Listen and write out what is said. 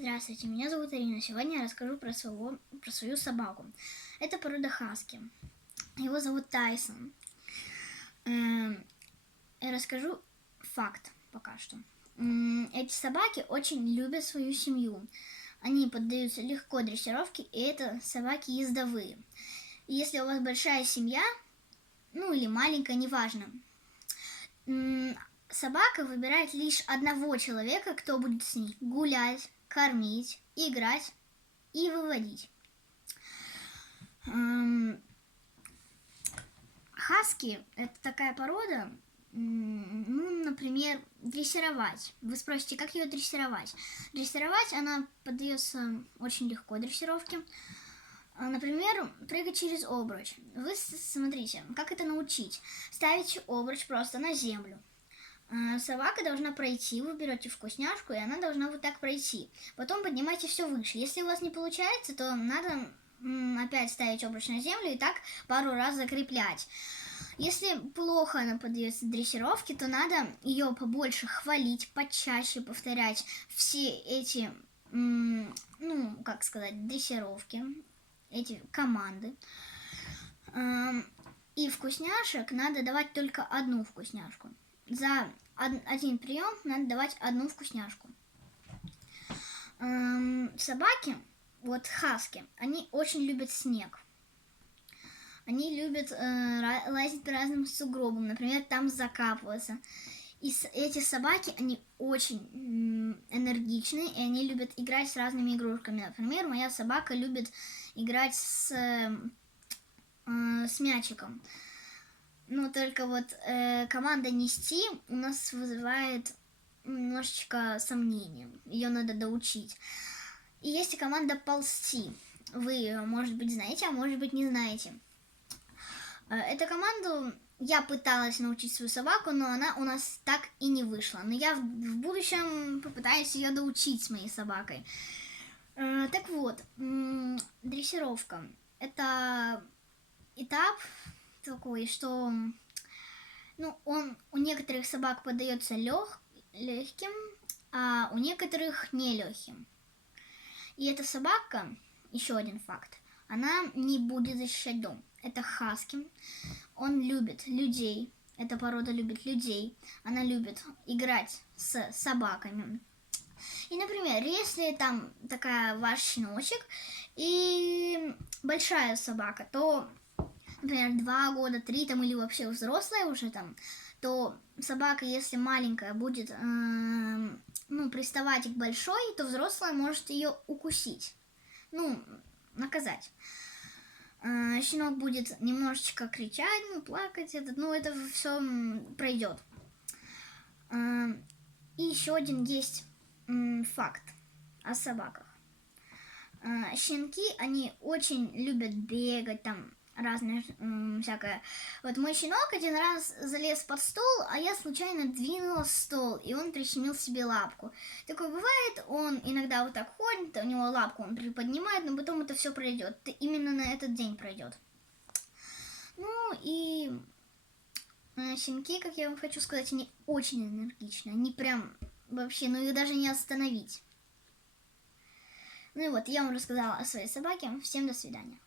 Здравствуйте, меня зовут Ирина. Сегодня я расскажу про свою собаку. Это порода хаски. Его зовут Тайсон. Я расскажу факт пока что. Эти собаки очень любят свою семью. Они поддаются легко дрессировке, и это собаки ездовые. И если у вас большая семья, ну или маленькая, неважно, собака выбирает лишь одного человека, кто будет с ней гулять, кормить, играть и выводить. Хаски – это такая порода, например, дрессировать. Вы спросите, как ее дрессировать? Дрессировать она поддается очень легко дрессировке. Например, прыгать через обруч. Вы смотрите, как это научить. Ставите обруч просто на землю. Собака должна пройти, вы берете вкусняшку, и она должна вот так пройти. Потом поднимайте все выше. Если у вас не получается, то надо опять ставить обруч на землю и так пару раз закреплять. Если плохо она поддается дрессировке, то надо ее побольше хвалить, почаще повторять все эти, дрессировки, эти команды. И вкусняшек надо давать только одну вкусняшку. За один прием надо давать одну вкусняшку. Собаки, вот хаски, они очень любят снег. Они любят лазить по разным сугробам, например, там закапываться. И эти собаки, они очень энергичные, и они любят играть с разными игрушками. Например, моя собака любит играть с мячиком. Но только вот команда нести у нас вызывает немножечко сомнения. Ее надо доучить. И есть и команда ползти. Вы ее, может быть, знаете, а может быть, не знаете. Эту команду я пыталась научить свою собаку, но она у нас так и не вышла. Но я в будущем попытаюсь ее доучить с моей собакой. Так вот, дрессировка. Это этап такой, что он у некоторых собак поддается легким, а у некоторых нелегким. И эта собака, еще один факт, она не будет защищать дом. Это хаски. Он любит людей. Эта порода любит людей. Она любит играть с собаками. И, например, если там такая ваш щеночек и большая собака, то, например, 2 года, 3 там, или вообще взрослая уже там, то собака, если маленькая, будет приставать к большой, то взрослая может ее укусить, наказать. Щенок будет немножечко кричать, плакать, это все пройдет. И еще один есть факт о собаках. Щенки, они очень любят бегать, там разное всякое. Вот мой щенок один раз залез под стол, а я случайно двинула стол, и он прищемил себе лапку. Такое бывает, он иногда вот так ходит, у него лапку он приподнимает, но потом это все пройдет. Именно на этот день пройдет. И щенки, как я вам хочу сказать, они очень энергичны. Они прям вообще, их даже не остановить. И вот, я вам рассказала о своей собаке. Всем до свидания.